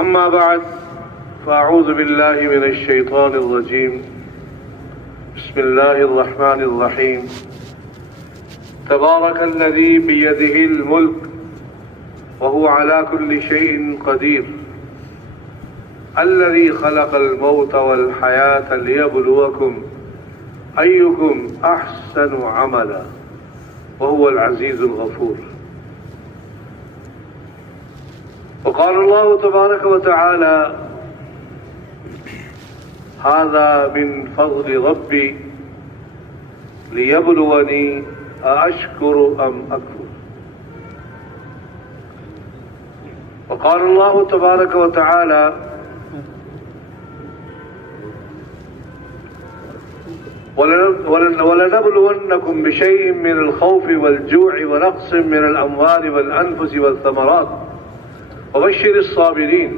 أما بعد فأعوذ بالله من الشيطان الرجيم. بسم الله الرحمن الرحيم. تبارك الذي بيده الملك وهو على كل شيء قدير الذي خلق الموت والحياة ليبلوكم أيكم أحسن عملا وهو العزيز الغفور. وقال الله تبارك وتعالى هذا من فضل ربي ليبلوني أأشكر أم أكفر. وقال الله تبارك وتعالى ولنبلونكم بشيء من الخوف والجوع ونقص من الأموال والأنفس والثمرات وبشر الصابرين.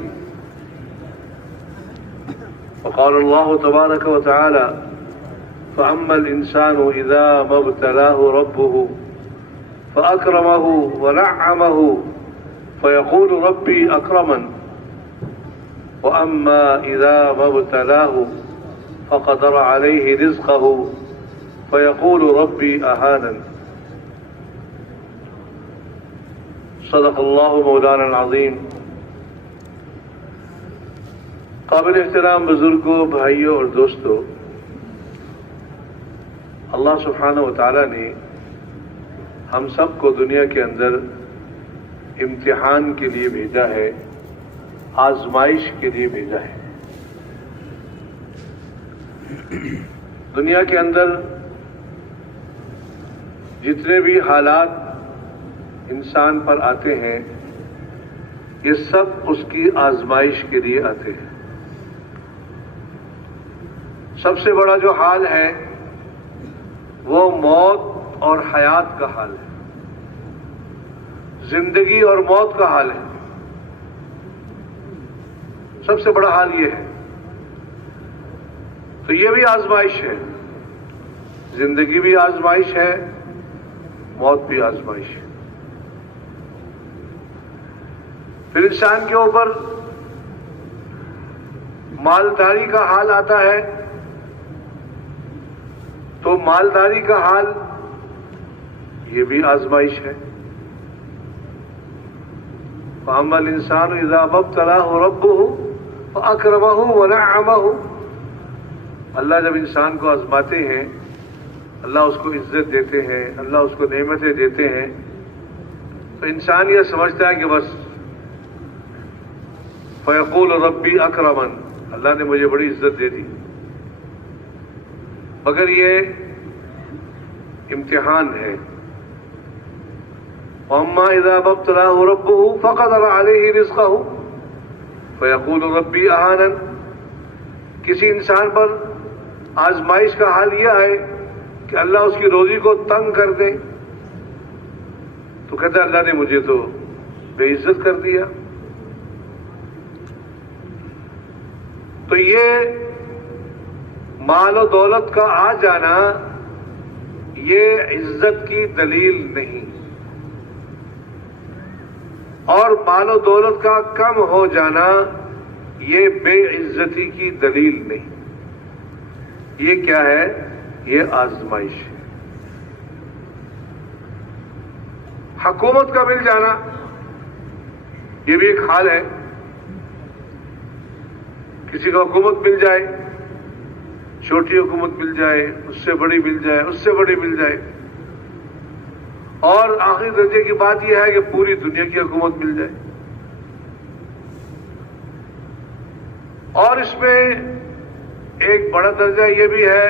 وقال الله تبارك وتعالى فأما الإنسان إذا ما ابتلاه ربه فأكرمه ونعمه فيقول ربي أكرمن وأما إذا ما ابتلاه فقدر عليه رزقه فيقول ربي أهانن. صدق اللہ مولانا العظیم. قابل احترام بزرگوں، بھائیوں اور دوستوں، اللہ سبحانہ و تعالیٰ نے ہم سب کو دنیا کے اندر امتحان کے لیے بھیجا ہے، آزمائش کے لیے بھیجا ہے. دنیا کے اندر جتنے بھی حالات انسان پر آتے ہیں یہ سب اس کی آزمائش کے لیے آتے ہیں. سب سے بڑا جو حال ہے وہ موت اور حیات کا حال ہے، زندگی اور موت کا حال ہے. سب سے بڑا حال یہ ہے. تو یہ بھی آزمائش ہے، زندگی بھی آزمائش ہے، موت بھی آزمائش ہے. پھر انسان کے اوپر مالداری کا حال آتا ہے تو مالداری کا حال یہ بھی آزمائش ہے. فَأَمَّا الْإِنسَانُ إِذَا مَا ابْتَلَاهُ رَبُّهُ فَأَكْرَمَهُ وَنَعَّمَهُ. اللہ جب انسان کو آزماتے ہیں، اللہ اس کو عزت دیتے ہیں، اللہ اس کو نعمتیں دیتے ہیں، تو انسان یہ سمجھتا ہے کہ بس فَيَقُولُ رَبِّي أَكْرَمَنِ، اللہ نے مجھے بڑی عزت دے دی. مگر یہ امتحان ہے. وَأَمَّا إِذَا مَا ابْتَلَاهُ رَبُّهُ فَقَدَرَ عَلَيْهِ رِزْقَهُ فَيَقُولُ رَبِّي أَهَانَنِ. کسی انسان پر آزمائش کا حال یہ ہے کہ اللہ اس کی روزی کو تنگ کر دے تو کہتا ہے اللہ نے مجھے تو بے عزت کر دیا. تو یہ مال و دولت کا آ جانا یہ عزت کی دلیل نہیں، اور مال و دولت کا کم ہو جانا یہ بے عزتی کی دلیل نہیں. یہ کیا ہے؟ یہ آزمائش ہے. حکومت کا مل جانا یہ بھی ایک حال ہے. کسی کو حکومت مل جائے، چھوٹی حکومت مل جائے، اس سے بڑی مل جائے، اس سے بڑی مل جائے، اور آخری درجے کی بات یہ ہے کہ پوری دنیا کی حکومت مل جائے. اور اس میں ایک بڑا درجہ یہ بھی ہے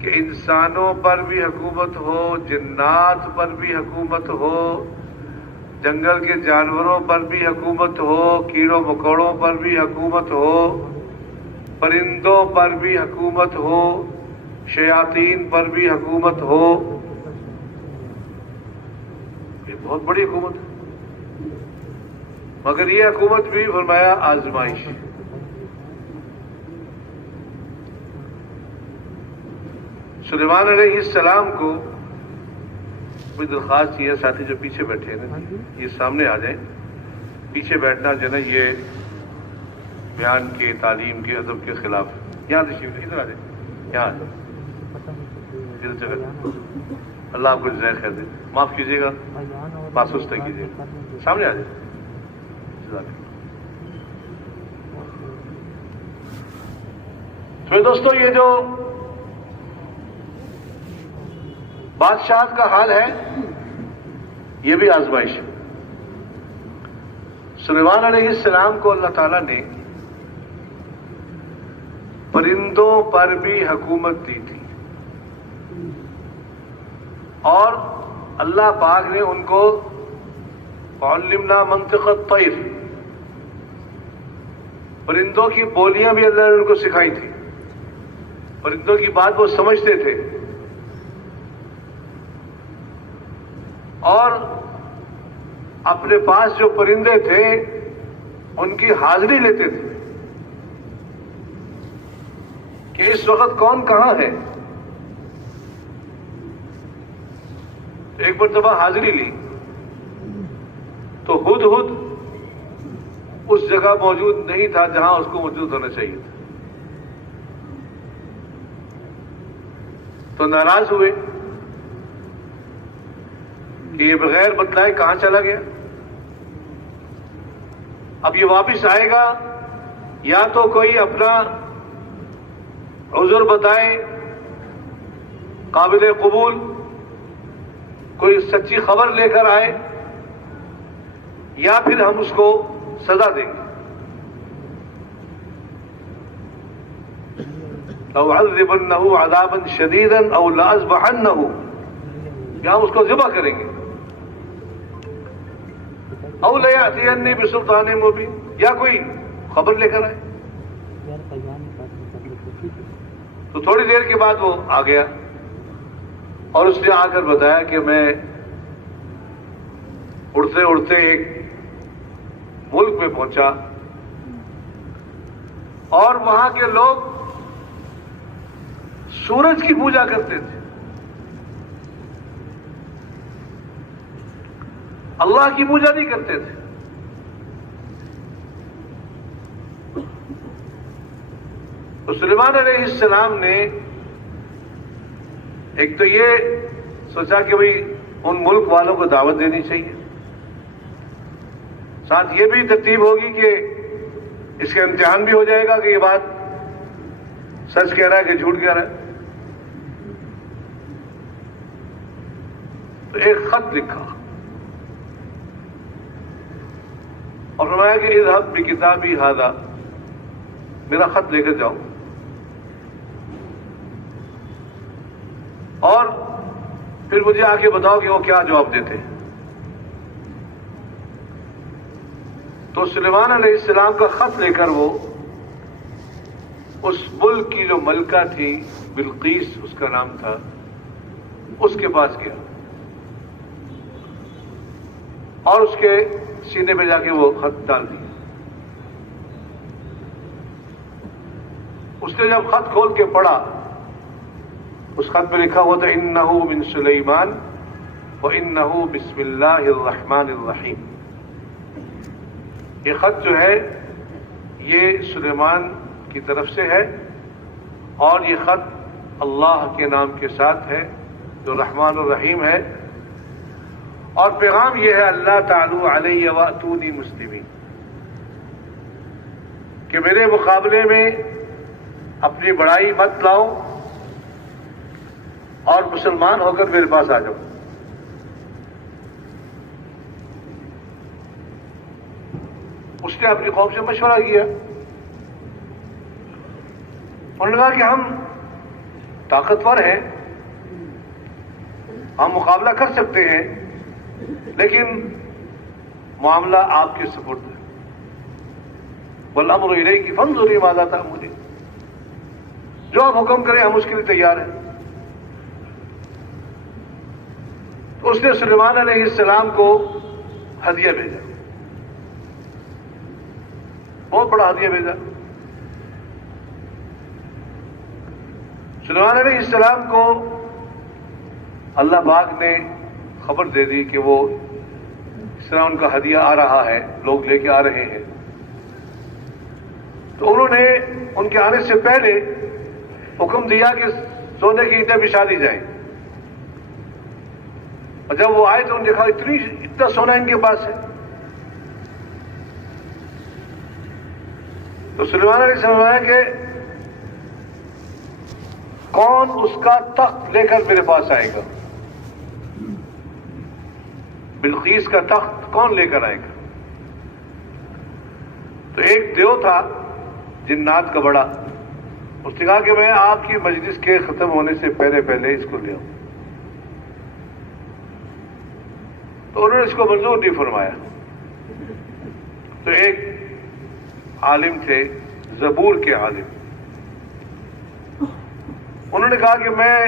کہ انسانوں پر بھی حکومت ہو، جنات پر بھی حکومت ہو، جنگل کے جانوروں پر بھی حکومت ہو، کیڑوں مکوڑوں پر بھی حکومت ہو، پرندوں پر بھی حکومت ہو، شیاطین پر بھی حکومت ہو. یہ بہت بڑی حکومت ہے. مگر یہ حکومت بھی فرمایا آزمائش ہے. سلیمان علیہ السلام کو کوئی درخواست یہ ہے، ساتھی جو پیچھے بیٹھے ہیں نا یہ سامنے آ جائیں. پیچھے بیٹھنا جو ہے نا یہ بیان کے، تعلیم کے، ادب کے خلاف. یہاں تشریف ادھر آ جائیں، یہاں ادھر سے اللہ آپ کو جزائے خیر دے. معاف کیجیے گا، محسوس نہ کیجیے گا. سامنے آ جائیں. تو دوستو، یہ جو بادشاہت کا حال ہے یہ بھی آزمائش ہے. سلیمان علیہ السلام کو اللہ تعالیٰ نے پرندوں پر بھی حکومت دی تھی، اور اللہ پاک نے ان کو وَعَلِّمْنَا مَنطِقَ الطَّيْرِ، پرندوں کی بولیاں بھی اللہ نے ان کو سکھائی تھی. پرندوں کی بات وہ سمجھتے تھے اور اپنے پاس جو پرندے تھے ان کی حاضری لیتے تھے کہ اس وقت کون کہاں ہے. ایک مرتبہ حاضری لی تو ہدہد اس جگہ موجود نہیں تھا جہاں اس کو موجود ہونا چاہیے تھا. تو ناراض ہوئے کہ یہ بغیر بتلائے کہاں چلا گیا. اب یہ واپس آئے گا یا تو کوئی اپنا عذر بتائے قابل قبول، کوئی سچی خبر لے کر آئے، یا پھر ہم اس کو سزا دیں گے. لَأُعَذِّبَنَّهُ عَذَابًا شَدِيدًا أَوْ لَأَذْبَحَنَّهُ، یا ہم اس کو ذبح کریں گے. أَوْ لَيَأْتِيَنِّي بِسُلْطَانٍ مُبِينٍ، یا کوئی خبر لے کر آئے. تو تھوڑی دیر کے بعد وہ آ گیا اور اس نے آ کر بتایا کہ میں اڑتے اڑتے ایک ملک میں پہنچا اور وہاں کے لوگ سورج کی پوجا کرتے تھے، اللہ کی پوجا نہیں کرتے تھے. تو سلیمان علیہ السلام نے ایک تو یہ سوچا کہ بھئی ان ملک والوں کو دعوت دینی چاہیے، ساتھ یہ بھی ترتیب ہوگی کہ اس کا امتحان بھی ہو جائے گا کہ یہ بات سچ کہہ رہا ہے کہ جھوٹ کہہ رہا ہے. تو ایک خط لکھا اور فرمایا کہ اذهب بکتابی ھذا، میرا خط لے کر جاؤ اور پھر مجھے آ کے بتاؤ کہ وہ کیا جواب دیتے. تو سلیمان علیہ السلام کا خط لے کر وہ اس ملک کی جو ملکہ تھی، بلقیس اس کا نام تھا، اس کے پاس گیا اور اس کے سینے پہ جا کے وہ خط ڈال دیا. اس نے جب خط کھول کے پڑھا، اس خط میں لکھا ہوا تھا انہو من سلیمان وانہو بسم اللہ الرحمن الرحیم. یہ خط جو ہے یہ سلیمان کی طرف سے ہے اور یہ خط اللہ کے نام کے ساتھ ہے جو رحمان الرحیم ہے. اور پیغام یہ ہے اللہ تعالی علیہ واتونی مسلمین، کہ میرے مقابلے میں اپنی بڑائی مت لاؤ اور مسلمان ہو کر میرے پاس آ جاؤ. اس نے اپنی قوم سے مشورہ کیا. انہوں نے کہا کہ ہم طاقتور ہیں، ہم مقابلہ کر سکتے ہیں، لیکن معاملہ آپ کے سپرد ہے. وَالْأَمْرُ إِلَيْكِ فَانظُرِي مَاذَا تَأْمُرِينَ، جو آپ حکم کریں ہم اس کے لیے تیار ہیں. تو اس نے سلیمان علیہ السلام کو ہدیہ بھیجا، بہت بڑا ہدیہ بھیجا. سلیمان علیہ السلام کو اللہ پاک نے خبر دے دی کہ وہ اس طرح ان کا ہدیہ آ رہا ہے، لوگ لے کے آ رہے ہیں. تو انہوں نے ان کے آنے سے پہلے حکم دیا کہ سونے کی اینٹیں بچھا دی جائیں، اور جب وہ آئے تو انہوں نے دیکھا اتنا سونا ان کے پاس ہے. تو سلیمان علیہ السلام نے کہ کون اس کا تخت لے کر میرے پاس آئے گا، بلقیس کا تخت کون لے کر آئے گا؟ تو ایک دیو تھا جنات کا بڑا، اس نے کہا کہ میں آپ کی مجلس کے ختم ہونے سے پہلے پہلے اس کو لے آؤں. تو انہوں نے اس کو منظور نہیں فرمایا. تو ایک عالم تھے، زبور کے عالم، انہوں نے کہا کہ میں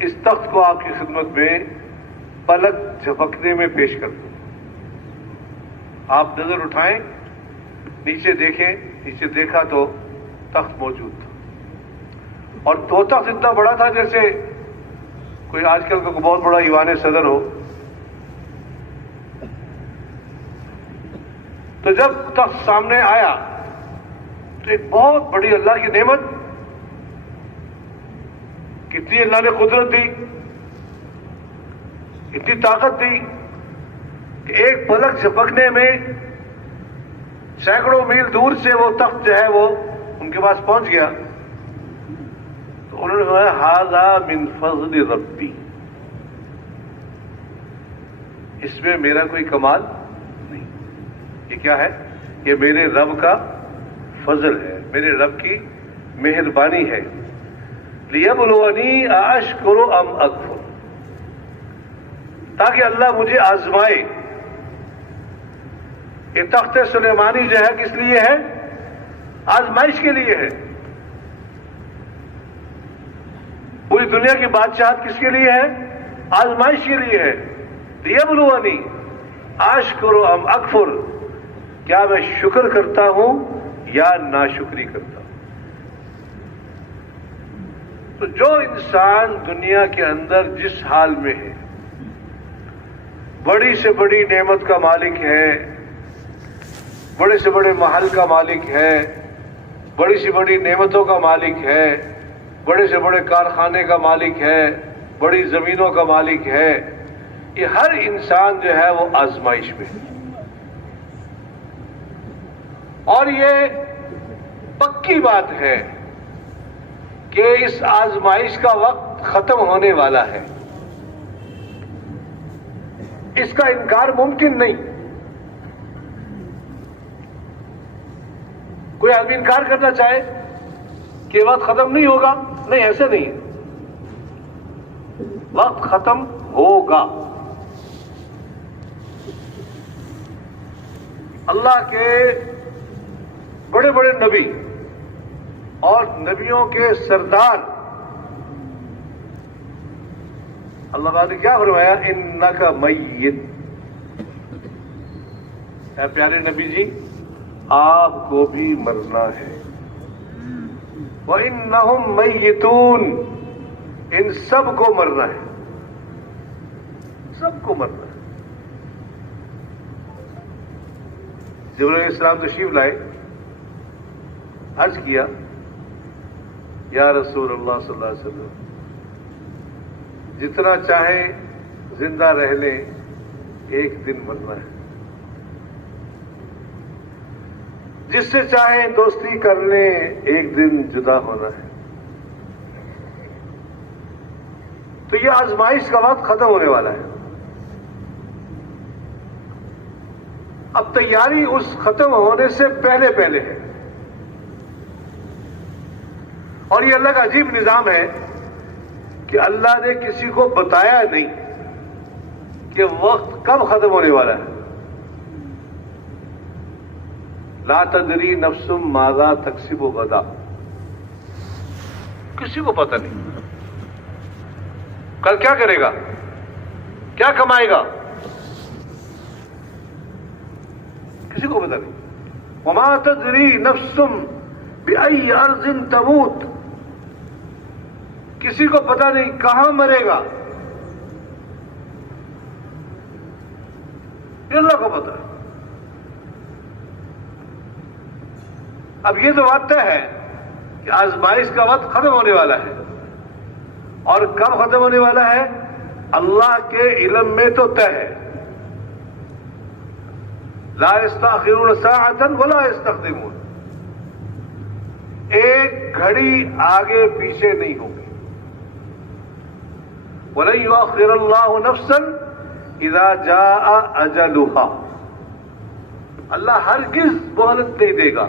اس تخت کو آپ کی خدمت میں پلک جھپکنے میں پیش کر دوں. آپ نظر اٹھائیں، نیچے دیکھیں. نیچے دیکھا تو تخت موجود تھا، اور تو تخت اتنا بڑا تھا جیسے کوئی آج کل کا بہت بڑا ایوان صدر ہو. تو جب تخت سامنے آیا تو ایک بہت بڑی اللہ کی نعمت، کتنی اللہ نے قدرت دی، اتنی طاقت دی کہ ایک پلک جھپکنے میں سینکڑوں میل دور سے وہ تخت جو ہے وہ ان کے پاس پہنچ گیا. تو انہوں نے کہا ھذا من فضل ربی، اس میں میرا کوئی کمال نہیں، یہ کیا ہے؟ یہ میرے رب کا فضل ہے، میرے رب کی مہربانی ہے. لیبلونی ااشکر ام اکفر، تاکہ اللہ مجھے آزمائے. یہ تخت سلیمانی جو ہے کس لیے ہے؟ آزمائش کے لیے ہے. پوری دنیا کی بادشاہت کس کے لیے ہے؟ آزمائش کے لیے ہے. لیبلونی اشکر ام اکفر، کیا میں شکر کرتا ہوں یا ناشکری کرتا ہوں. تو جو انسان دنیا کے اندر جس حال میں ہے، بڑی سے بڑی نعمت کا مالک ہے، بڑے سے بڑے محل کا مالک ہے، بڑی سے بڑی نعمتوں کا مالک ہے، بڑے سے بڑے کارخانے کا مالک ہے، بڑی زمینوں کا مالک ہے، یہ ہر انسان جو ہے وہ آزمائش میں ہے. اور یہ پکی بات ہے کہ اس آزمائش کا وقت ختم ہونے والا ہے، اس کا انکار ممکن نہیں. کوئی آدمی انکار کرنا چاہے کہ وقت ختم نہیں ہوگا، نہیں، ایسے نہیں ہے. وقت ختم ہوگا. اللہ کے بڑے بڑے نبی اور نبیوں کے سردار اللہ تعالیٰ نے کیا فرمایا؟ انک میت. اے پیارے نبی جی، آپ کو بھی مرنا ہے. وَإِنَّهُمْ مَيِّتُونَ، ان سب کو مرنا ہے، سب کو مرنا ہے. جبرائیل علیہ السلام تشریف لائے، عرض کیا یا رسول اللہ صلی اللہ علیہ وسلم، جتنا چاہے زندہ رہ لیں، ایک دن مرنا ہے. جس سے چاہے دوستی کر لیں، ایک دن جدا ہونا ہے. تو یہ آزمائش کا وقت ختم ہونے والا ہے. اب تیاری اس ختم ہونے سے پہلے پہلے ہے. اور یہ اللہ کا عجیب نظام ہے کہ اللہ نے کسی کو بتایا نہیں کہ وقت کب ختم ہونے والا ہے. لا تدری نفس ماذا تکسب غدا، کسی کو پتہ نہیں کل کیا کرے گا، کیا کمائے گا، کسی کو پتہ نہیں. وما تدری نفس بأي ارض تموت، کسی کو پتہ نہیں کہاں مرے گا، یہ اللہ کو پتہ ہے. اب یہ تو بات طے ہے کہ آزمائش کا وقت ختم ہونے والا ہے، اور کب ختم ہونے والا ہے اللہ کے علم میں تو طے ہے. لا يستأخرون ساعة ولا يستقدمون، ایک گھڑی آگے پیچھے نہیں ہوگی. وَلَن يُؤَخِّرَ اللَّهُ نَفْسًا إِذَا جَاءَ أَجَلُهَا، اللہ ہرگز مہلت نہیں دے گا،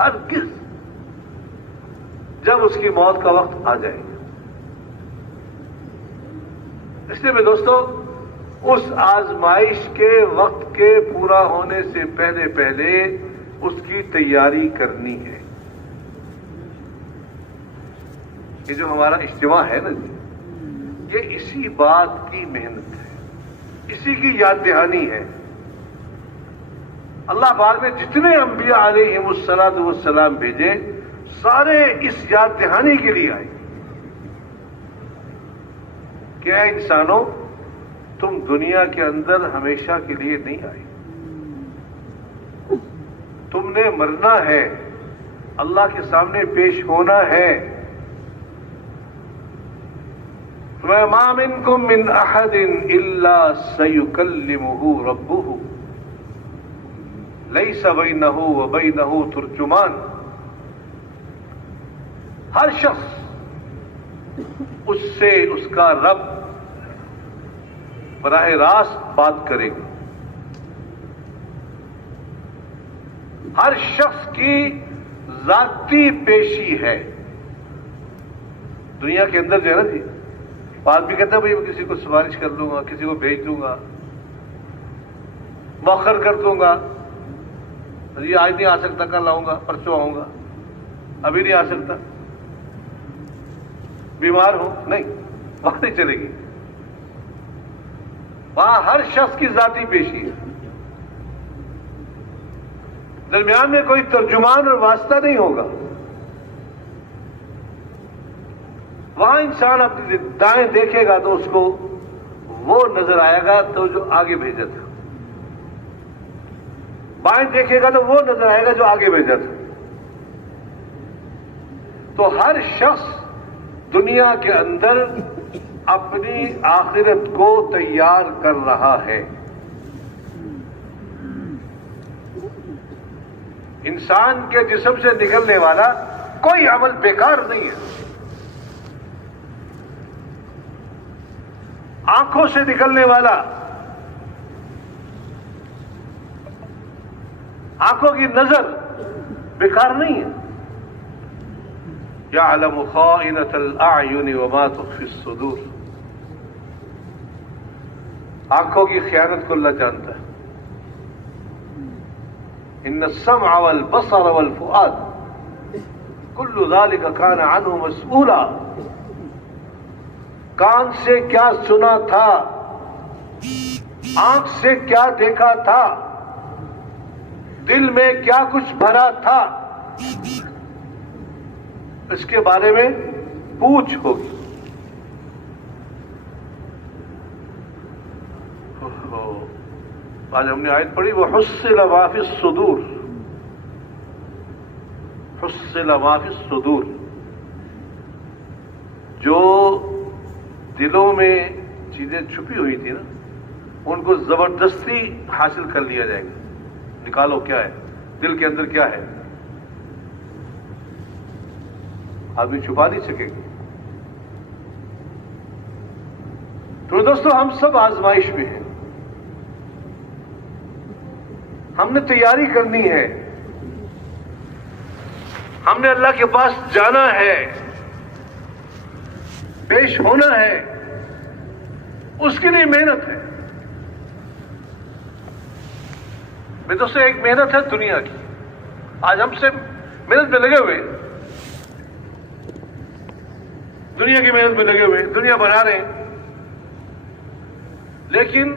ہرگز، جب اس کی موت کا وقت آ جائے گا. اس لیے میں دوستو اس آزمائش کے وقت کے پورا ہونے سے پہلے پہلے اس کی تیاری کرنی ہے. یہ جو ہمارا اجتماع ہے نا جی، یہ اسی بات کی محنت ہے، اسی کی یاد دہانی ہے. اللہ پاک نے جتنے انبیاء علیہم السلام بھیجے، سارے اس یاد دہانی کے لیے آئے کہ اے انسانوں، تم دنیا کے اندر ہمیشہ کے لیے نہیں آئے، تم نے مرنا ہے، اللہ کے سامنے پیش ہونا ہے. وَمَا مِنْكُمْ مِنْ أَحَدٍ إِلَّا سَيُكَلِّمُهُ رَبُّهُ لَيْسَ بَيْنَهُ وَبَيْنَهُ تُرْجُمَانٌ. ہر شخص اس سے اس کا رب براہ راست بات کرے گا. ہر شخص کی ذاتی پیشی ہے. دنیا کے اندر جو ہے نا جی، بات بھی کہتا ہے بھائی میں کسی کو سفارش کر دوں گا، کسی کو بھیج دوں گا، مؤخر کر دوں گا، جی آج نہیں آ سکتا، کل آؤں گا، پرسوں آؤں گا، ابھی نہیں آ سکتا، بیمار ہوں، نہیں، وہاں نہیں چلے گی. وہاں ہر شخص کی ذاتی پیشی ہے، درمیان میں کوئی ترجمان اور واسطہ نہیں ہوگا. وہاں انسان اپنی دائیں دیکھے گا تو اس کو وہ نظر آئے گا تو جو آگے بھیجا تھا، بائیں دیکھے گا تو وہ نظر آئے گا جو آگے بھیجا تھا. تو ہر شخص دنیا کے اندر اپنی آخرت کو تیار کر رہا ہے. انسان کے جسم سے نکلنے والا کوئی عمل بیکار نہیں ہے. آنکھوں سے نکلنے والا، آنکھوں کی نظر بیکار نہیں ہے. يَعْلَمُ خَائِنَةَ الْأَعْيُنِ وَمَا تُخْفِي الصُّدُورُ. آنکھوں کی خیانت کو اللہ جانتا ہے. إِنَّ السَّمْعَ وَالْبَصَرَ وَالْفُؤَادَ كُلُّ ذَلِكَ كَانَ عَنْهُ مَسْئُولًا. کان سے کیا سنا تھا، آنکھ سے کیا دیکھا تھا، دل میں کیا کچھ بھرا تھا، اس کے بارے میں پوچھ ہوگی. آج ہم نے آیت پڑھی، وَحُصِّلَ مَا فِي الصُّدُورِ، حُصِّلَ مَا فِي الصُّدُورِ، جو دلوں میں چیزیں چھپی ہوئی تھی نا، ان کو زبردستی حاصل کر لیا جائے گا. نکالو کیا ہے دل کے اندر، کیا ہے، آدمی چھپا نہیں سکے گا. تو دوستو ہم سب آزمائش میں ہیں، ہم نے تیاری کرنی ہے، ہم نے اللہ کے پاس جانا ہے، پیش ہونا ہے، اس کے لیے محنت ہے. میں دوستو ایک محنت ہے دنیا کی. آج ہم سے محنت میں لگے ہوئے، دنیا کی محنت میں لگے ہوئے، دنیا بنا رہے ہیں، لیکن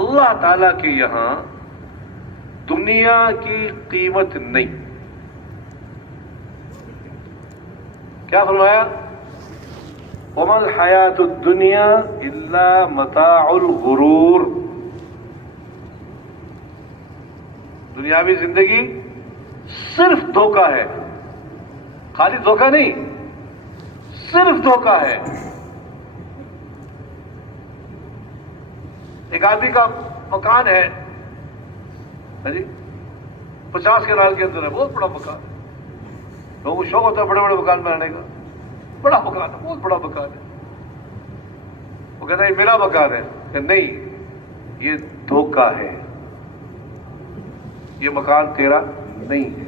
اللہ تعالی کے یہاں دنیا کی قیمت نہیں. کیا فرمایا؟ وَمَا الْحَيَاةُ الدُّنْيَا إِلَّا مَتَاعُ الْغُرُورِ. دنیاوی زندگی صرف دھوکہ ہے، خالی دھوکہ نہیں، صرف دھوکہ ہے۔ ایک آدمی کا مکان ہے جی 50 کنال کے اندر ہے، بہت بڑا مکان، لوگوں کو شوق ہوتا ہے بڑے بڑے مکان بنانے کا، بڑا مکان ہے، بہت بڑا مکان ہے۔ وہ کہتا ہے یہ میرا مکان ہے، کہ نہیں یہ دھوکہ ہے، یہ مکان تیرا نہیں ہے۔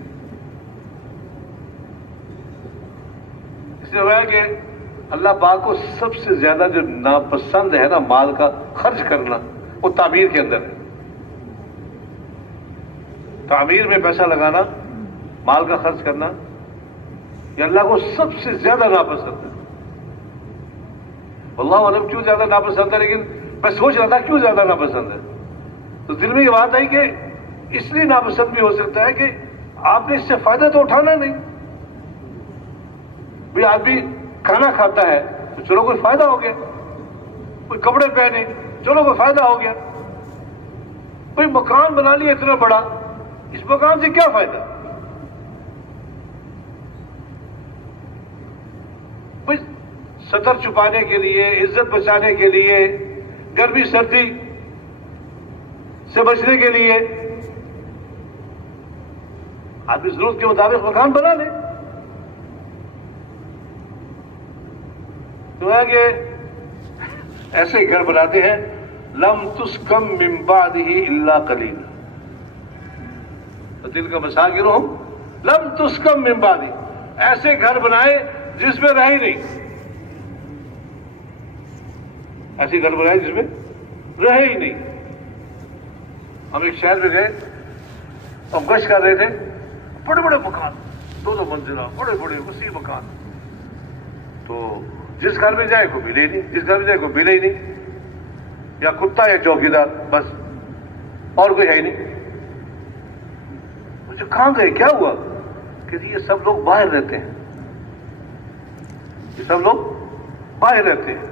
اس لیے ہوا ہے کہ اللہ پاک کو سب سے زیادہ جو ناپسند ہے نا مال کا خرچ کرنا، وہ تعمیر کے اندر ہے۔ تعمیر میں پیسہ لگانا، مال کا خرچ کرنا، یہ اللہ کو سب سے زیادہ ناپسند ہے۔ اللہ عالم کیوں زیادہ ناپسند ہے، لیکن میں سوچ رہا تھا کیوں زیادہ ناپسند ہے، تو دل میں یہ بات آئی کہ اس لیے ناپسند بھی ہو سکتا ہے کہ آپ نے اس سے فائدہ تو اٹھانا نہیں۔ بھی آدمی کھانا کھاتا ہے تو چلو کوئی فائدہ ہو گیا، کوئی کپڑے پہنے چلو کوئی فائدہ ہو گیا، کوئی مکان بنا لیا اتنا بڑا، اس مکان سے کیا فائدہ؟ کوئی سطر چھپانے کے لیے، عزت بچانے کے لیے، گرمی سردی سے بچنے کے لیے آدمی ضرورت کے مطابق مکان بنا لے۔ تو ہے کہ ایسے ہی گھر بناتے ہیں، لم تسکم من بعدہ الا قلیل، تو دل کا مسا گرو ہم لم تسکم من بعدہ، ایسے گھر بنائے جس میں رہ ہی نہیں، ایسے گھر بنائے جس میں رہے ہی نہیں۔ ہم ایک شہر میں گئے، ہم گشت کر رہے تھے، بڑے بڑے مکان، 2 منزلہ، بڑے بڑے وسیع مکان، تو جس گھر میں جائے کوئی ملے نہیں، جس گھر میں جائے کوئی ملے ہی نہیں، یا کتا یا چوکیدار، بس اور کوئی ہے ہی نہیں۔ مجھے کہاں گئے، کیا ہوا؟ کہ یہ سب لوگ باہر رہتے ہیں، یہ سب لوگ باہر رہتے ہیں۔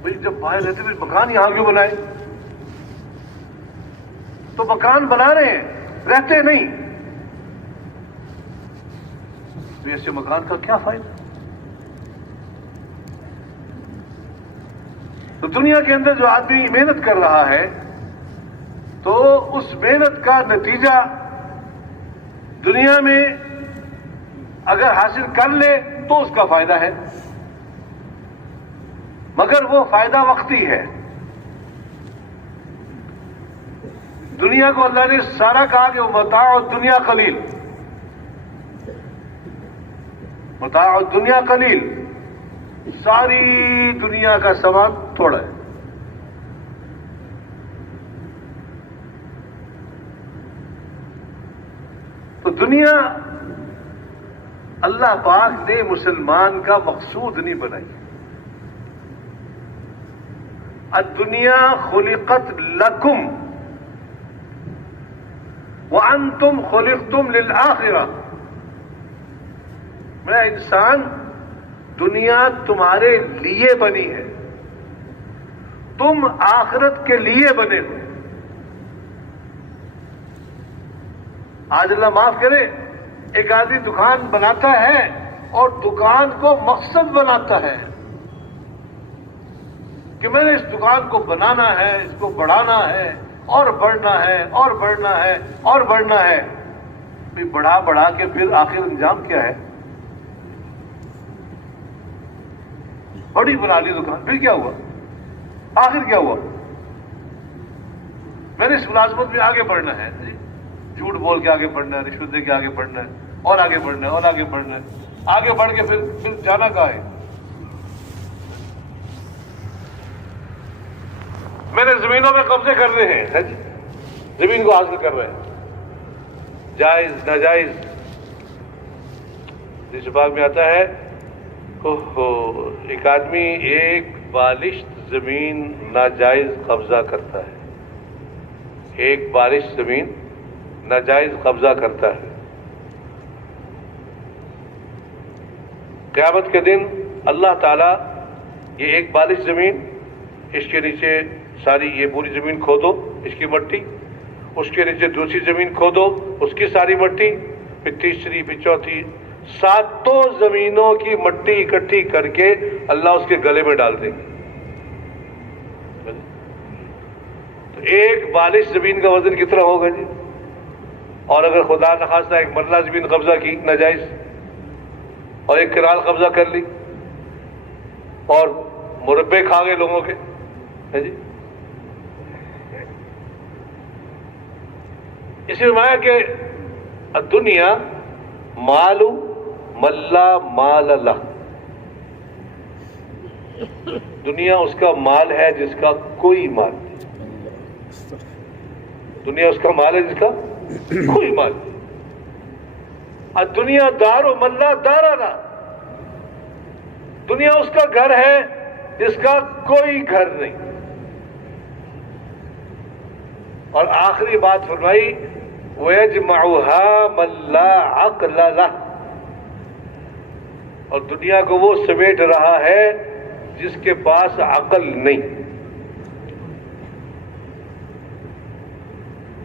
بھائی جب باہر رہتے ہیں مکان یہاں کیوں بنائے؟ تو مکان بنا رہے ہیں، رہتے نہیں، تو ایسے مکان کا کیا فائدہ؟ تو دنیا کے اندر جو آدمی محنت کر رہا ہے تو اس محنت کا نتیجہ دنیا میں اگر حاصل کر لے تو اس کا فائدہ ہے، مگر وہ فائدہ وقتی ہے۔ دنیا کو اللہ نے سارا کہا کہ وہ متاع الدنیا قلیل، متاع الدنیا قلیل، ساری دنیا کا سامان تھوڑا ہے۔ تو دنیا اللہ پاک نے مسلمان کا مقصود نہیں بنائی۔ الدنیا خلقت لکم وانتم خلقتم للآخرہ، میں انسان دنیا تمہارے لیے بنی ہے، تم آخرت کے لیے بنے ہو۔ آج اللہ معاف کرے، ایک آدمی دکان بناتا ہے اور دکان کو مقصد بناتا ہے کہ میں نے اس دکان کو بنانا ہے، اس کو بڑھانا ہے اور بڑھنا ہے اور بڑھنا ہے اور بڑھنا ہے۔ بڑھا بڑھا کے پھر آخر انجام کیا ہے؟ بڑی بنا لی دکان، پھر کیا ہوا؟ آخر کیا ہوا؟ میں نے اس ملازمت میں آگے بڑھنا ہے، جھوٹ بول کے آگے بڑھنا ہے، رشوت دے کے آگے بڑھنا ہے، اور آگے بڑھنا ہے اور آگے بڑھنا ہے، آگے بڑھ کے پھر جانا کہاں ہے؟ میں نے زمینوں میں قبضے کر رہے ہیں، زمین کو حاصل کر رہے ہیں، جائز ناجائز۔ اس بات میں آتا ہے ایک آدمی ایک بالشت زمین ناجائز قبضہ کرتا ہے، ایک بالشت زمین ناجائز قبضہ کرتا ہے، قیامت کے دن اللہ تعالیٰ یہ ایک بالشت زمین، اس کے نیچے ساری یہ پوری زمین کھودو، اس کی مٹی، اس کے نیچے دوسری زمین کھودو، اس کی ساری مٹی، پھر تیسری، پھر چوتھی، 7 زمینوں کی مٹی اکٹھی کر کے اللہ اس کے گلے میں ڈال دیں گے۔ تو ایک بالش زمین کا وزن کتنا ہوگا جی؟ اور اگر خدا نخواستہ ایک مرلہ زمین قبضہ کی ناجائز، اور ایک کنال قبضہ کر لی اور مربے کھا گئے لوگوں کے، ہے جی؟ اس میں فرمایا کہ دنیا مال ملا مال لہ، دنیا اس کا مال ہے جس کا کوئی مال نہیں، دنیا اس کا مال ہے جس کا کوئی مال نہیں۔ دنیا دار و ملا دارانہ، دنیا اس کا گھر ہے جس کا کوئی گھر نہیں۔ اور آخری بات فرمائی وَيَجْمَعُهَا مَن لَا عَقْلَ لَهُ، اور دنیا کو وہ سمیٹ رہا ہے جس کے پاس عقل نہیں۔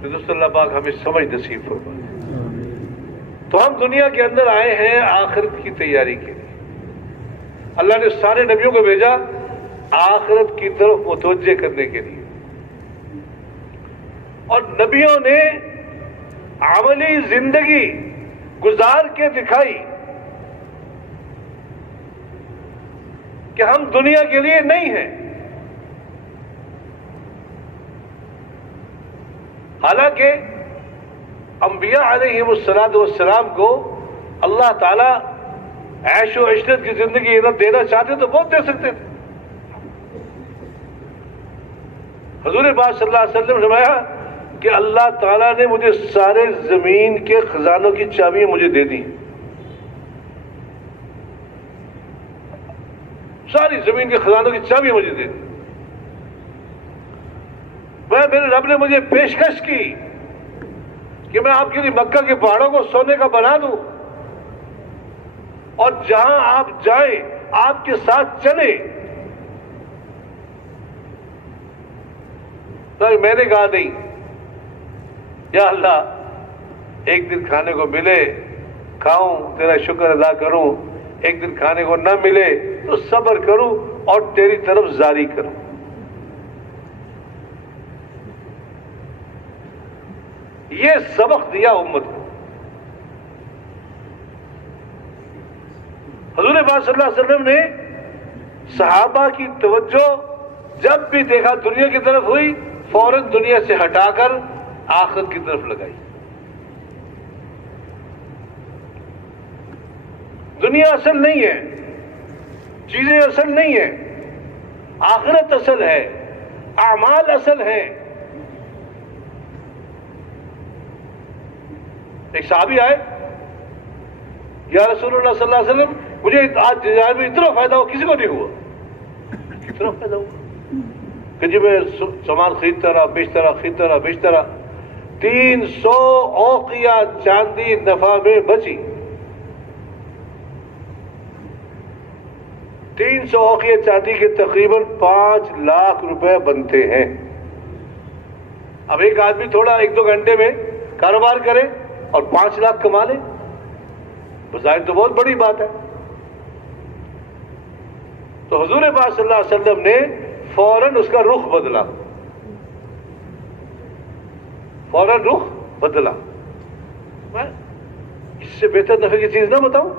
رسول اللہ پاک ہمیں سمجھ نصیب فرمائے۔ تو ہم دنیا کے اندر آئے ہیں آخرت کی تیاری کے لیے۔ اللہ نے سارے نبیوں کو بھیجا آخرت کی طرف متوجہ کرنے کے لیے، اور نبیوں نے عملی زندگی گزار کے دکھائی کہ ہم دنیا کے لیے نہیں ہیں۔ حالانکہ انبیاء علیہم السلام کو اللہ تعالیٰ عیش و عشرت کی زندگی اگر دینا چاہتے تو بہت دے سکتے تھے۔ حضور پاک صلی اللہ علیہ وسلم نے فرمایا کہ اللہ تعالیٰ نے مجھے سارے زمین کے خزانوں کی چابیاں مجھے دے دی، ساری زمین کے خزانوں کی چابیاں مجھے دے دی۔ میرے رب نے مجھے پیشکش کی کہ میں آپ کے لیے مکہ کے پہاڑوں کو سونے کا بنا دوں، اور جہاں آپ جائیں آپ کے ساتھ چلیں۔ تو میں نے کہا نہیں یا اللہ، ایک دن کھانے کو ملے کھاؤں تیرا شکر ادا کروں، ایک دن کھانے کو نہ ملے تو صبر کروں اور تیری طرف زاری کروں۔ یہ سبق دیا امت کو۔ حضور پاک صلی اللہ علیہ وسلم نے صحابہ کی توجہ جب بھی دیکھا دنیا کی طرف ہوئی، فوراً دنیا سے ہٹا کر آخرت کی طرف لگائی۔ دنیا اصل نہیں ہے، چیزیں اصل نہیں ہیں، آخرت اصل ہے، اعمال اصل ہیں۔ ایک صحابی آئے، یا رسول اللہ صلی اللہ علیہ وسلم مجھے آج جہاد میں اتنا فائدہ ہو کسی کو نہیں ہوا۔ کتنا فائدہ ہوا کہ جی میں سامان خریدتا رہا، بیچتا رہا، 300 اوقیہ چاندی نفع میں بچی۔ 300 اوقیہ چاندی کے تقریباً 5 لاکھ روپے بنتے ہیں۔ اب ایک آدمی تھوڑا 1-2 گھنٹے میں کاروبار کرے اور 5 لاکھ کما لے، بظاہر تو بہت بڑی بات ہے۔ تو حضور پاک صلی اللہ علیہ وسلم نے فوراً اس کا رخ بدلا، میں اس سے بہتر نفع کی چیز نہ بتاؤں؟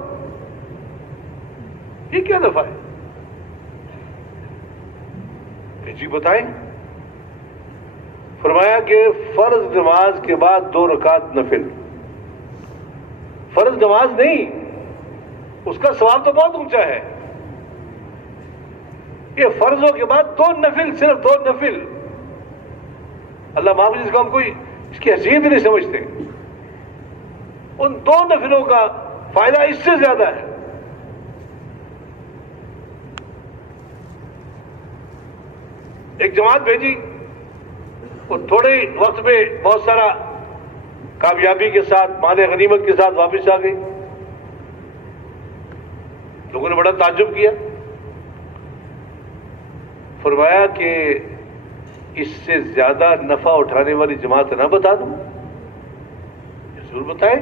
یہ کیا نفع ہے؟ کہ جی بتائیں۔ فرمایا کہ فرض نماز کے بعد 2 رکعت نفل۔ فرض نماز نہیں، اس کا ثواب تو بہت اونچا ہے۔ یہ فرضوں کے بعد 2 نفل، صرف 2 نفل۔ اللہ معاف جس کو ہم کوئی اس کی حیثیت نہیں سمجھتے، ان 2 نفلوں کا فائدہ اس سے زیادہ ہے۔ ایک جماعت بھیجی، اور تھوڑے وقت میں بہت سارا کامیابی کے ساتھ، مال غنیمت کے ساتھ واپس آ گئی۔ لوگوں نے بڑا تعجب کیا، فرمایا کہ اس سے زیادہ نفع اٹھانے والی جماعت نہ بتا دوں؟ ضرور بتائیں۔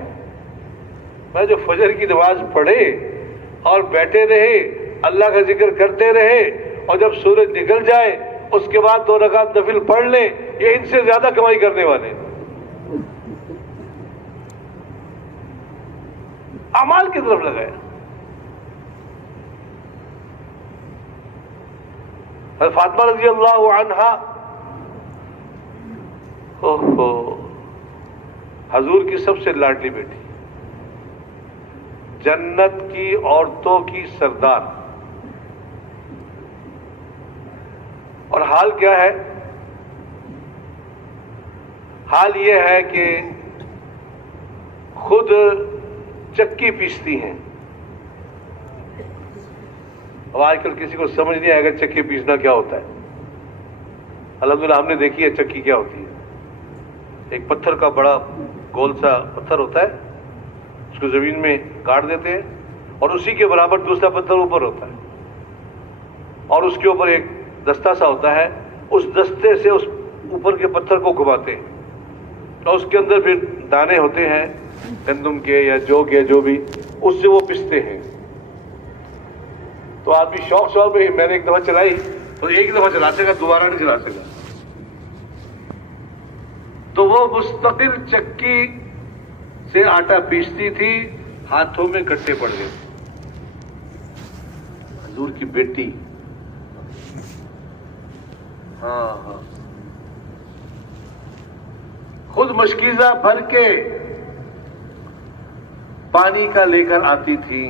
میں جو فجر کی نماز پڑھے اور بیٹھے رہے، اللہ کا ذکر کرتے رہے، اور جب سورج نکل جائے اس کے بعد 2 رکعت نفل پڑھ لیں، یہ ان سے زیادہ کمائی کرنے والے ہیں۔ اعمال کی طرف لگائے۔ حضرت فاطمہ رضی اللہ عنہا، حضور کی سب سے لاڈلی بیٹی، جنت کی عورتوں کی سردار، اور حال کیا ہے؟ حال یہ ہے کہ خود چکی پیستی ہیں۔ اب آج کل کسی کو سمجھ نہیں آئے گا چکی پیسنا کیا ہوتا ہے۔ الحمدللہ ہم نے دیکھی ہے چکی کیا ہوتی ہے۔ ایک پتھر کا بڑا گول سا پتھر ہوتا ہے، اس کو زمین میں گاڑ دیتے ہیں، اور اسی کے برابر دوسرا پتھر اوپر ہوتا ہے، اور اس کے اوپر ایک دستہ سا ہوتا ہے، اس دستے سے اس اوپر کے پتھر کو گھماتے ہیں، اور اس کے اندر پھر دانے ہوتے ہیں گندم کے یا جو کے جو بھی، اس سے وہ پستے ہیں۔ تو آدمی شوق میں میں نے ایک دفعہ چلائی تو ایک دفعہ چلا سکا، دوبارہ نہیں چلا سکا۔ تو وہ مستقل چکی سے آٹا پیستی تھی، ہاتھوں میں گٹے پڑ گئے۔ حضور کی بیٹی، ہاں خود مشکیزہ بھر کے پانی کا لے کر آتی تھی،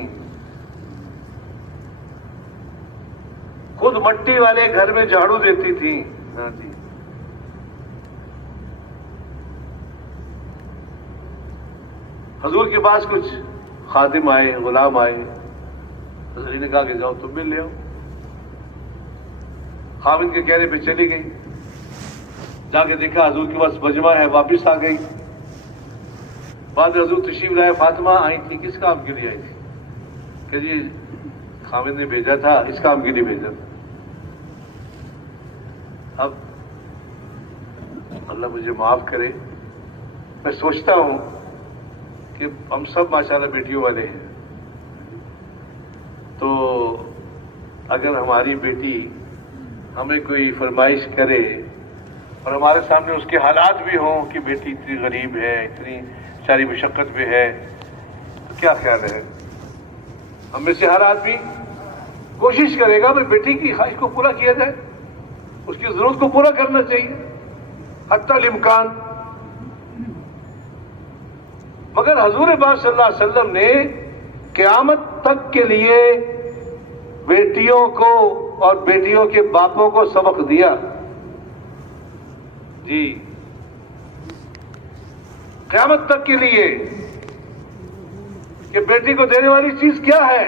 خود مٹی والے گھر میں جھاڑو دیتی تھی۔ ہاں جی، حضور کے پاس کچھ خادم آئے، غلام آئے، حضور نے کہا کہ جاؤ تم بھی لے آؤ۔ خاوند کے کہنے پہ چلی گئی، جا کے دیکھا حضور کے پاس مجمع ہے، واپس آ گئی۔ بعد میں حضور تشریف لائے، فاطمہ آئی تھی، کس کام کے لیے آئی تھی؟ کہ جی خاوند نے بھیجا تھا، اس کام کے لیے بھیجا تھا۔ اب اللہ مجھے معاف کرے، میں سوچتا ہوں کہ ہم سب ماشاءاللہ بیٹیوں والے ہیں، تو اگر ہماری بیٹی ہمیں کوئی فرمائش کرے اور ہمارے سامنے اس کے حالات بھی ہوں کہ بیٹی اتنی غریب ہے، اتنی ساری مشقت میں ہے، تو کیا خیال ہے؟ ہم میں سے ہر آدمی کوشش کرے گا کہ بیٹی کی خواہش کو پورا کیا جائے، اس کی ضرورت کو پورا کرنا چاہیے حتی الامکان۔ مگر حضور پاک صلی اللہ علیہ وسلم نے قیامت تک کے لیے بیٹیوں کو اور بیٹیوں کے باپوں کو سبق دیا۔ جی، قیامت تک کے لیے کہ بیٹی کو دینے والی چیز کیا ہے؟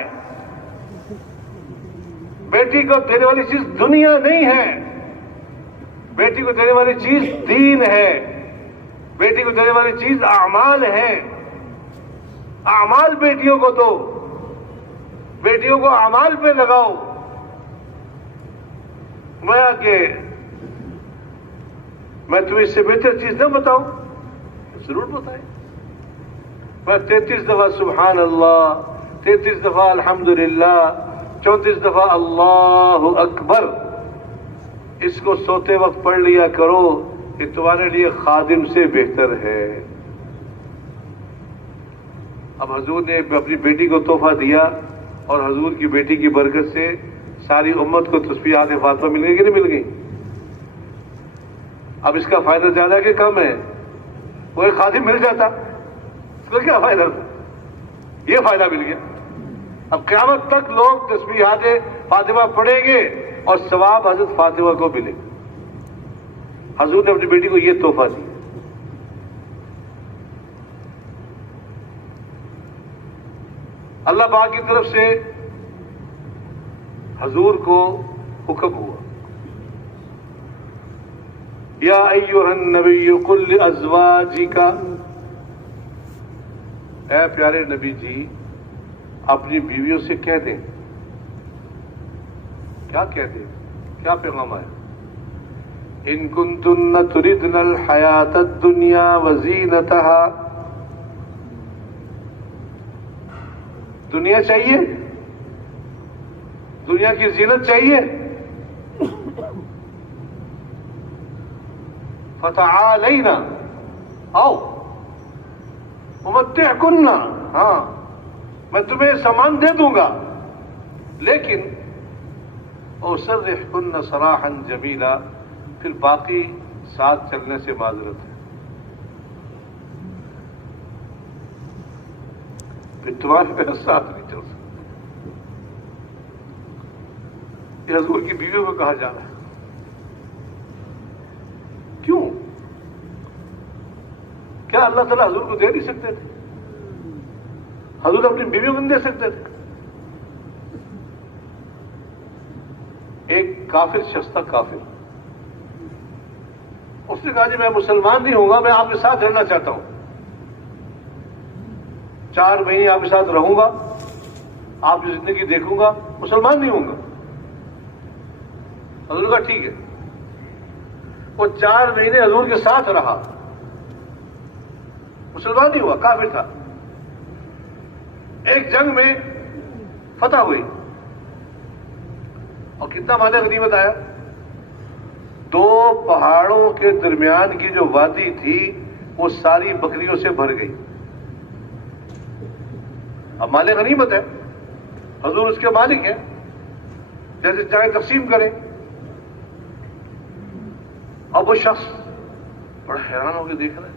بیٹی کو دینے والی چیز دنیا نہیں ہے، بیٹی کو دینے والی چیز دین ہے، بیٹی کو دینے والی چیز اعمال ہے۔ اعمال بیٹیوں کو دو، بیٹیوں کو اعمال پہ لگاؤ۔ میں تمہیں اس سے بہتر چیز نہ بتاؤں؟ ضرور بتائیں۔ میں 33 دفعہ سبحان اللہ، 33 دفعہ الحمدللہ، 34 دفعہ اللہ اکبر، اس کو سوتے وقت پڑھ لیا کرو، کہ تمہارے لیے خادم سے بہتر ہے۔ اب حضور نے اپنی بیٹی کو تحفہ دیا، اور حضور کی بیٹی کی برکت سے ساری امت کو تسبیحات فاطمہ مل گئی کہ نہیں مل گئی؟ اب اس کا فائدہ زیادہ کہ کم ہے؟ وہ ایک خادم مل جاتا، اس کا کیا فائدہ تھا؟ یہ فائدہ مل گیا۔ اب قیامت تک لوگ تسبیحات فاطمہ پڑھیں گے اور ثواب حضرت فاطمہ کو ملے۔ حضور نے اپنی بیٹی کو یہ تحفہ دیا۔ اللہ پاک کی طرف سے حضور کو حکم ہوا، یا ایھا النبی قل لازواجک، اے پیارے نبی جی اپنی بیویوں سے کہہ دیں۔ کیا کہہ دیں؟ کیا پیغام آیا؟ ان کنتن تردن الحیات الدنیا وزینتها، دنیا چاہیے، دنیا کی زینت چاہیے، فتعالینا، آؤ، امتعکن، ہاں میں تمہیں سامان دے دوں گا، لیکن اسرحکن سراحا جمیلا، پھر باقی ساتھ چلنے سے معذرت ہے، پھر تمہارے میرے ساتھ نہیں چل سکتا۔ یہ حضور کی بیویوں کو کہا جا رہا ہے، کیوں؟ کیا اللہ تعالیٰ حضور کو دے نہیں سکتے تھے؟ حضور اپنی بیویوں کو نہیں دے سکتے تھے؟ ایک کافر شخص تھا، کافر، اس نے کہا جی میں مسلمان نہیں ہوں گا، میں آپ کے ساتھ رہنا چاہتا ہوں، 4 مہینے آپ کے ساتھ رہوں گا، آپ کی زندگی دیکھوں گا، مسلمان نہیں ہوں گا۔ حضور کا ٹھیک ہے، وہ 4 مہینے حضور کے ساتھ رہا، مسلمان نہیں ہوا، کافر تھا۔ ایک جنگ میں فتح ہوئی اور کتنا مال غنیمت آیا؟ 2 پہاڑوں کے درمیان کی جو وادی تھی وہ ساری بکریوں سے بھر گئی۔ اب مال غنیمت ہے، حضور اس کے مالک ہیں، جیسے چاہے تقسیم کریں۔ اب وہ شخص بڑا حیران ہو کے دیکھ رہا ہے،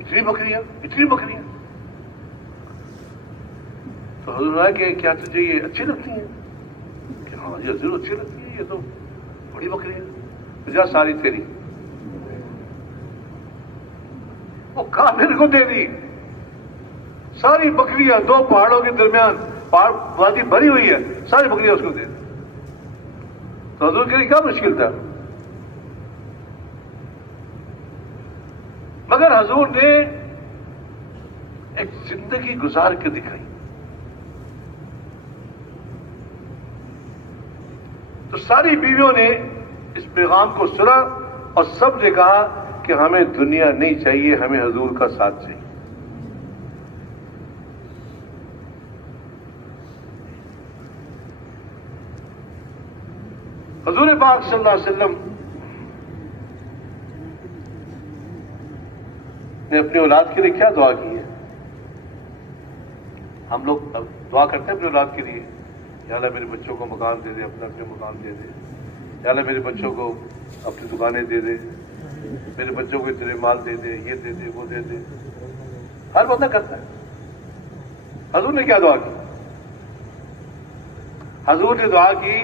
اتنی بکریاں، اتنی بکریاں۔ تو حضور نے کہا کہ کیا تجھے یہ اچھی لگتی ہیں؟ کہ ہاں یہ ضرور اچھی لگتی ہے، یہ تو بڑی بکریاں، جا ساری تیری۔ وہ کافر کو دے دی ساری بکریاں، 2 پہاڑوں کے درمیان وادی بھری ہوئی ہے، ساری بکریاں اس کو دے دی۔ تو حضور کے لیے کیا مشکل تھا؟ مگر حضور نے ایک زندگی گزار کے دکھائی۔ تو ساری بیویوں نے اس پیغام کو سنا اور سب نے کہا کہ ہمیں دنیا نہیں چاہیے، ہمیں حضور کا ساتھ چاہیے۔ حضور پاک صلی اللہ علیہ وسلم نے اپنی اولاد کے لیے کیا دعا کی ہے؟ ہم لوگ دعا کرتے ہیں اپنی اولاد کے لیے، یا اللہ میرے بچوں کو مکان دے دے، اپنے مکان دے دے، یا اللہ میرے بچوں کو اپنی دکانیں دے دے، میرے بچوں کو اتنے مال دے دے، یہ دے دے، وہ دے دے، ہر بندہ کرتا ہے۔ حضور نے کیا دعا کی؟ حضور نے دعا کی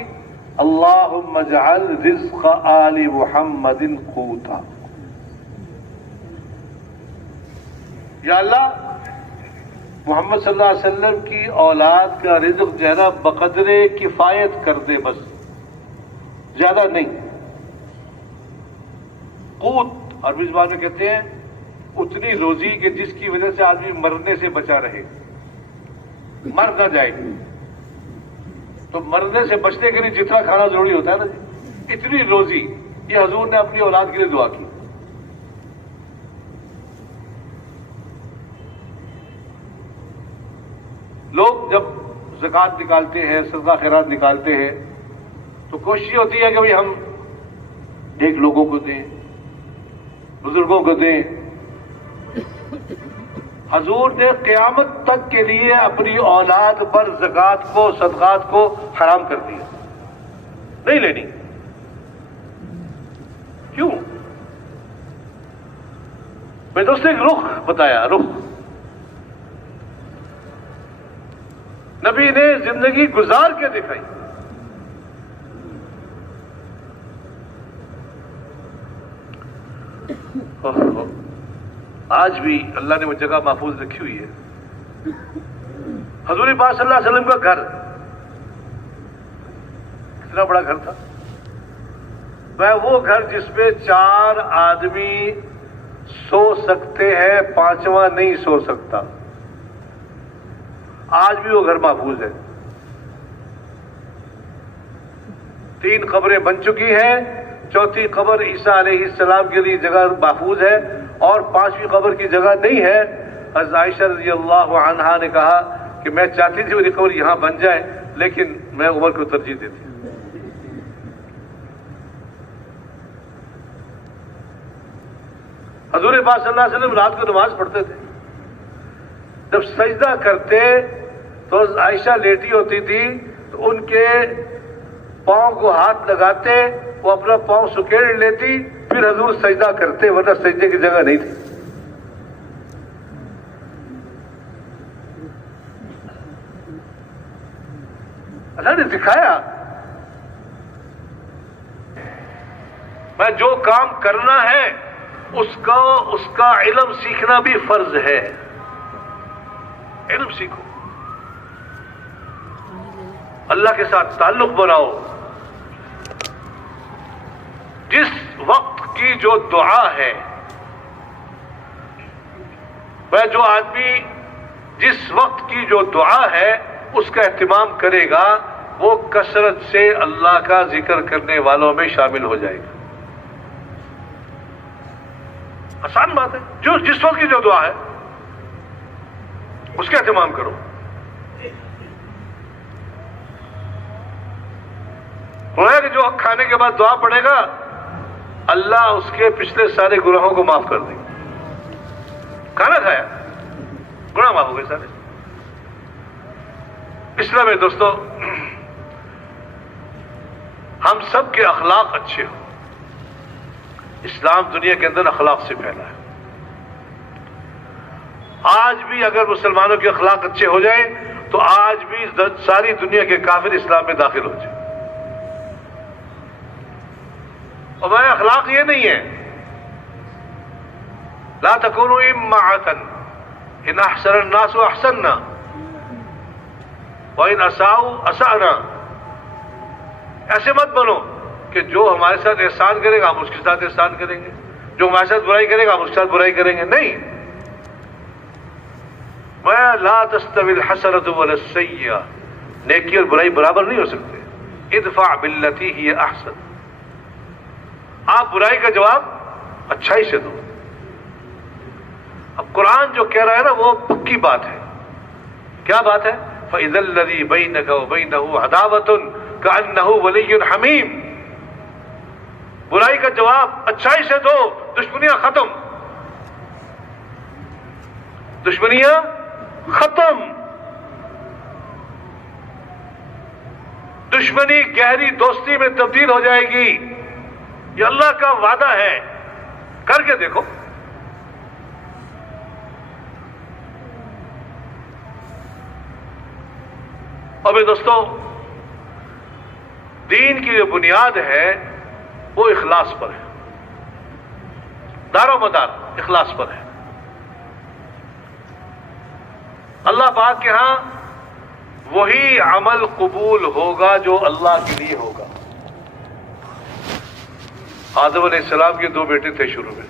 اللہم اجعل رزق آل محمد قوتا، یا اللہ محمد صلی اللہ علیہ وسلم کی اولاد کا رزق جو ہے نا بقدر کفایت کر دے، بس زیادہ نہیں۔ قوت عربی زبان میں کہتے ہیں اتنی روزی کہ جس کی وجہ سے آدمی مرنے سے بچا رہے، مر نہ جائے۔ تو مرنے سے بچنے کے لیے جتنا کھانا ضروری ہوتا ہے نا جی، اتنی روزی، یہ حضور نے اپنی اولاد کے لیے دعا کی۔ لوگ جب زکوٰۃ نکالتے ہیں، صدقہ خیرات نکالتے ہیں، تو کوشش ہوتی ہے کہ بھئی ہم نیک لوگوں کو دیں، بزرگوں کو دیں۔ حضور نے قیامت تک کے لیے اپنی اولاد پر زکوٰۃ کو، صدقات کو حرام کر دیا، نہیں لینی۔ کیوں؟ میں دوست نے ایک رخ بتایا، رخ نبی نے زندگی گزار کے دکھائی۔ آج بھی اللہ نے وہ جگہ محفوظ رکھی ہوئی ہے۔ حضور پاک صلی اللہ علیہ وسلم کا گھر کتنا بڑا گھر تھا؟ وہ گھر جس میں 4 آدمی سو سکتے ہیں، 5واں نہیں سو سکتا۔ آج بھی وہ گھر محفوظ ہے۔ 3 قبریں بن چکی ہیں، چوتھی قبر عیسیٰ علیہ السلام کے لیے جگہ محفوظ ہے اور پانچویں قبر کی جگہ نہیں ہے. حضرت عائشہ رضی اللہ عنہا نے کہا کہ میں چاہتی تھی میری قبر یہاں بن جائے لیکن میں عمر کو ترجیح دیتی. حضور پاک صلی اللہ علیہ وسلم رات کو نماز پڑھتے تھے. جب سجدہ کرتے تو عائشہ لیٹی ہوتی تھی تو ان کے پاؤں کو ہاتھ لگاتے, وہ اپنا پاؤں سکیڑ لیتی, پھر حضور سجدہ کرتے, ورنہ سجدے کی جگہ نہیں تھی. اللہ نے دکھایا. میں جو کام کرنا ہے اس کا علم سیکھنا بھی فرض ہے. علم سیکھو, اللہ کے ساتھ تعلق بناؤ. جس وقت کی جو دعا ہے, وہ جو آدمی جس وقت کی جو دعا ہے اس کا اہتمام کرے گا وہ کثرت سے اللہ کا ذکر کرنے والوں میں شامل ہو جائے گا. آسان بات ہے. جس وقت کی جو دعا ہے اس کا اہتمام کرو. کہ جو کھانے کے بعد دعا پڑھے گا اللہ اس کے پچھلے سارے گناہوں کو معاف کر دے گا. کھانا کھایا, گناہ معاف ہو گئے سارے. اسلام میں دوستو ہم سب کے اخلاق اچھے ہوں. اسلام دنیا کے اندر اخلاق سے پھیلا ہے. آج بھی اگر مسلمانوں کے اخلاق اچھے ہو جائیں تو آج بھی ساری دنیا کے کافر اسلام میں داخل ہو جائیں. اور وہ اخلاق یہ نہیں ہے لا تکونوا امعۃ ان احسن الناس احسننا وان اساءوا اسأنا. ایسے مت بنو کہ جو ہمارے ساتھ احسان کرے گا ہم اس کے ساتھ احسان کریں گے, جو ہمارے ساتھ برائی کرے گا ہم اس کے ساتھ برائی کریں گے. نہیں, لا تستوی الحسنۃ ولا السیئۃ. نیکی اور برائی برابر نہیں ہو سکتے. ادفع باللتی ہی احسن. آپ برائی کا جواب اچھائی سے دو. اب قرآن جو کہہ رہا ہے نا وہ پکی بات ہے. کیا بات ہے؟ فَإِذَا الَّذِي بَيْنَكَ وَبَيْنَهُ عَدَاوَةٌ كَأَنَّهُ وَلِيٌّ حَمِيمٌ. برائی کا جواب اچھائی سے دو, دشمنیاں ختم. دشمنیاں ختم. دشمنی گہری دوستی میں تبدیل ہو جائے گی. یہ اللہ کا وعدہ ہے, کر کے دیکھو. اور میرے دوستو دین کی جو بنیاد ہے وہ اخلاص پر ہے. دار و مدار اخلاص پر ہے. اللہ پاک کے ہاں وہی عمل قبول ہوگا جو اللہ کے لیے ہوگا. آدم علیہ السلام کے 2 بیٹے تھے شروع میں.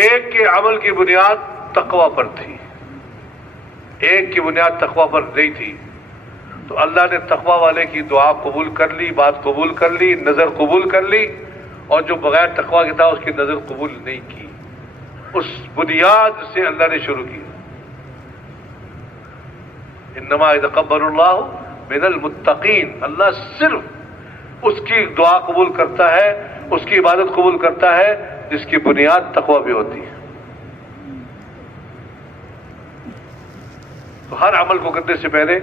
ایک کے عمل کی بنیاد تقوی پر تھی, ایک کی بنیاد تقوی پر نہیں تھی. تو اللہ نے تقوی والے کی دعا قبول کر لی, بات قبول کر لی, نظر قبول کر لی, اور جو بغیر تقوی کے تھا اس کی نظر قبول نہیں کی. اس بنیاد سے اللہ نے شروع کی. انما یتقبل اللہ من المتقین. اللہ صرف اس کی دعا قبول کرتا ہے, اس کی عبادت قبول کرتا ہے جس کی بنیاد تقوی بھی ہوتی ہے. تو ہر عمل کو کرنے سے پہلے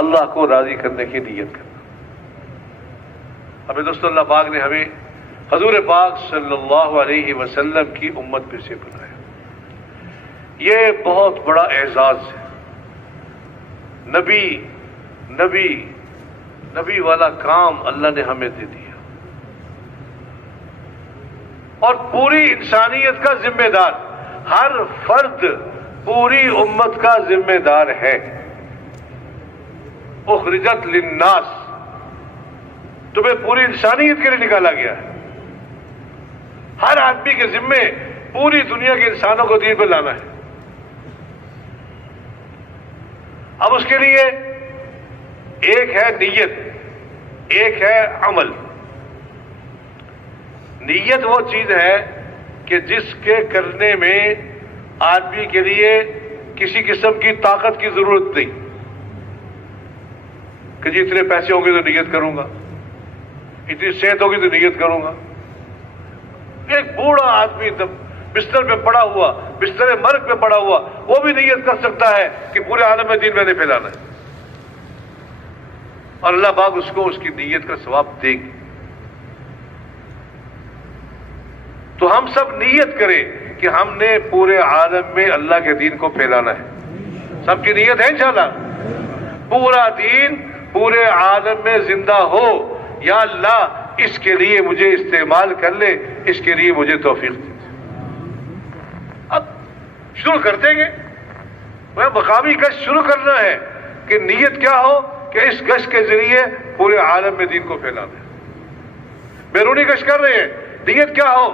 اللہ کو راضی کرنے کی نیت کرنا. ہمیں دوستو اللہ پاک نے ہمیں حضور پاک صلی اللہ علیہ وسلم کی امت میں سے بنایا. یہ بہت بڑا اعزاز ہے. نبی والا کام اللہ نے ہمیں دے دیا, اور پوری انسانیت کا ذمہ دار, ہر فرد پوری امت کا ذمہ دار ہے. اخرجت للناس, تمہیں پوری انسانیت کے لیے نکالا گیا ہے. ہر آدمی کے ذمے پوری دنیا کے انسانوں کو دین پہ لانا ہے. اب اس کے لیے ایک ہے نیت, ایک ہے عمل. نیت وہ چیز ہے کہ جس کے کرنے میں آدمی کے لیے کسی قسم کی طاقت کی ضرورت نہیں کہ جی اتنے پیسے ہوں گے تو نیت کروں گا، اتنی صحت ہوگی تو نیت کروں گا۔ ایک بوڑھا آدمی بستر پہ پڑا ہوا، بستر مرگ پہ پڑا ہوا، وہ بھی نیت کر سکتا ہے کہ پورے عالم میں دین میں نے پھیلانا ہے، اور اللہ پاک اس کو اس کی نیت کا ثواب دے گی۔ تو ہم سب نیت کریں کہ ہم نے پورے عالم میں اللہ کے دین کو پھیلانا ہے۔ سب کی نیت ہے انشاءاللہ، پورا دین پورے عالم میں زندہ ہو، یا اللہ اس کے لیے مجھے استعمال کر لے، اس کے لیے مجھے توفیق دے۔ اب شروع کر دیں گے، مقامی گشت شروع کرنا ہے کہ نیت کیا ہو کہ اس گشت کے ذریعے پورے عالم میں دین کو پھیلانا ہے۔ بیرونی گشت کر رہے ہیں، نیت کیا ہو